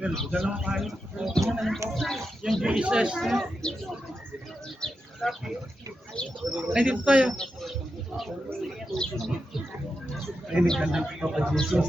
Well, dalawa kayo. Yung Jesus. Ay, dito tayo. Ay, nagkandang ito kay Jesus.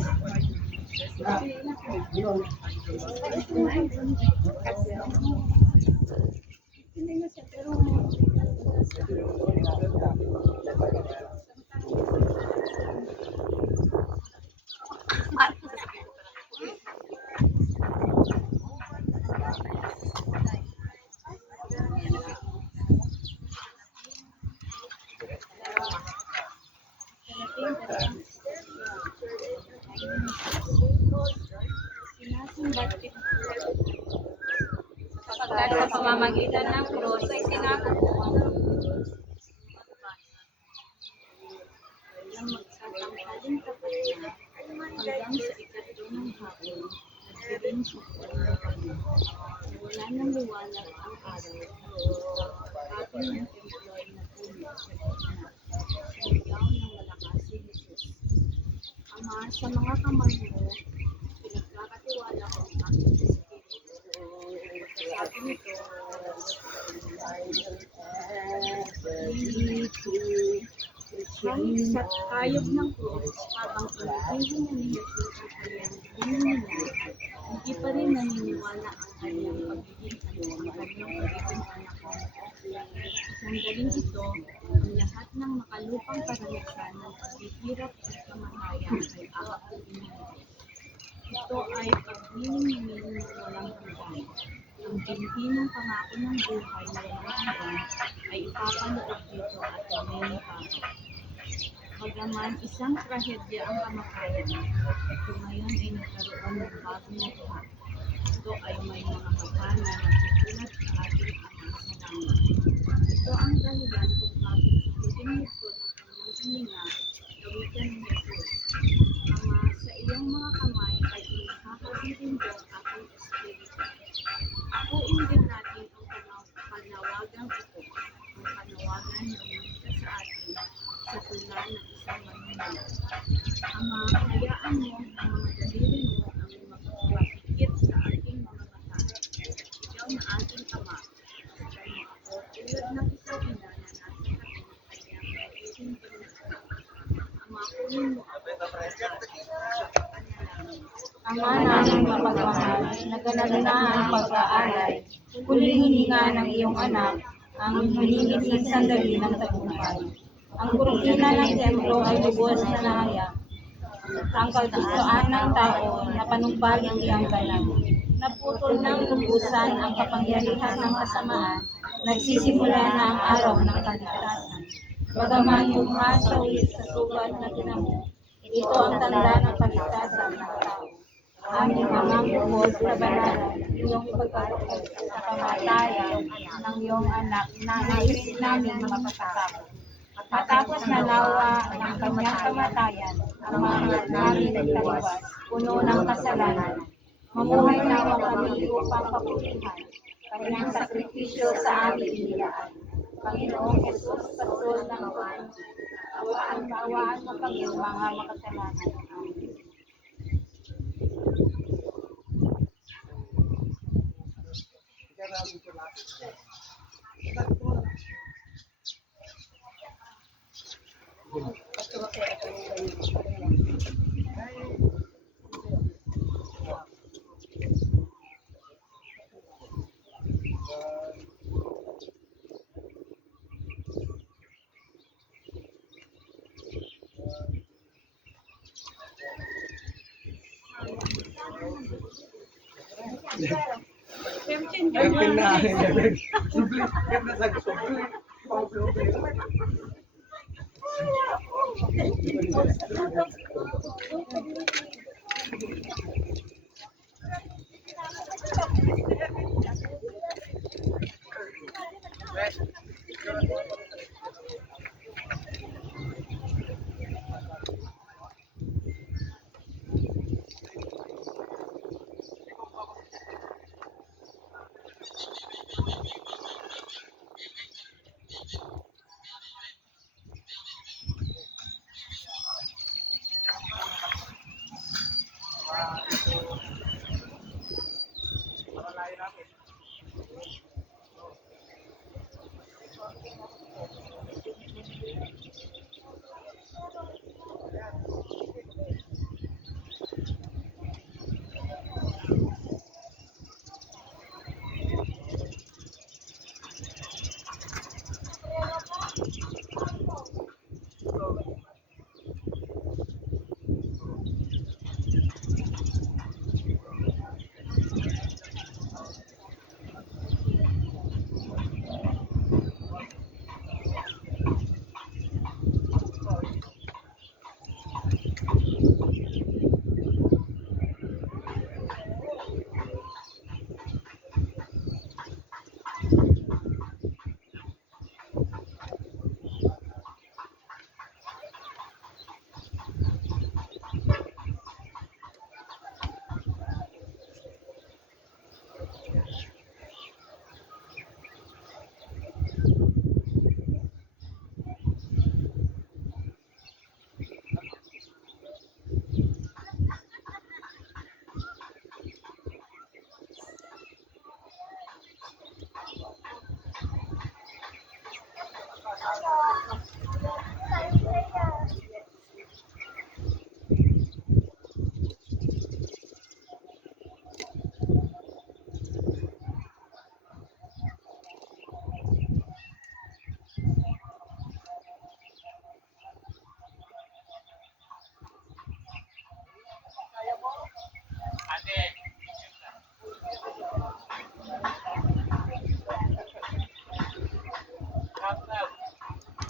Sapagkat sa pamamagitan ng krus ay sinakop mo ang magsasangkaling tapat na hanggang sa ikatlo ng hapon, nagsiring sa pagkakabit. Wala nang liwanag ang araw, pagkakapin ng templo ay napuno sa gitna. Sumigaw ng malakas si Jesus. Ama, sa mga kamay mo, pinagkakatiwala ko ang aking espiritu. Sabi nito, kahit sa kayog ng krus, habang pinipili na ni Jesus ang kanyang hininga, hindi pa rin naniniwala ang kanyang pagiging ang kanyang pagiging anak mo. Sandaling ito, ang lahat ng makalupang karanasan ng paghihirap at kamatayan ay aking inilagay. Ito ay pagniningning ng walang hanggan. Ang binhi ng pangako ng buhay na walang hanggan ay ipapaloob dito at may pangako. Bagaman isang trahedya ang kamatayan, ito ngayon ay nagkaroon ng bagong mukha. Ito ay may mga mata na nagtutulad sa ating Ama sa langit. Ito ang dahilan kung bakit sa piling ko ng kanyang hininga, gawitan ni Jesus. Ama, sa iyong mga kamay ay inihahabilin ko ang aking espiritu. Akuin din natin ang panawagang ito, ang panawagan na umunta sa atin sa tula ng isang manunod. Ama, hayaan mo ang mga daliri mo ang magpapikit sa ating mga mata. Ikaw na ating Ama, sakay mo ako tulad ng isang ina na nasa tabi ng kanyang magiging pinagsa. Ama, kunin mo ako sa panalangin. Ama namin mapagmahal, naganap na ang pag-aalay. Huling hininga ng iyong anak, ang hinihiling sandali ng tagumpay. Ang kurtina ng templo ay lubos na nahayag. Ang kagustuhan ng tao na panumbalik iyang ganap. Naputol ng lubusan ang kapangyarihan ng kasamaan. Nagsisimula na ang araw ng kaligtasan. Bagaman bumasawi sa sugat na ginamo, ito ang tanda ng kaligtasan ng tao. Aming amang bukod sa banalan, iyong pagkakapit sa kamatayan ng iyong anak na nais namin mapasakop. Matapos na lawa ng kanyang kamatayan, ang mga namin nagtaliwas, puno ng kasalanan. Mamuhay nawa kami upang papulihan, kanyang sakripisyo sa aming inilaan. Panginoong Jesus, Patrol ng Juan, awaan mo kami mga makasalanan. Amen. Pempin na. Subli. Ganda sa subli.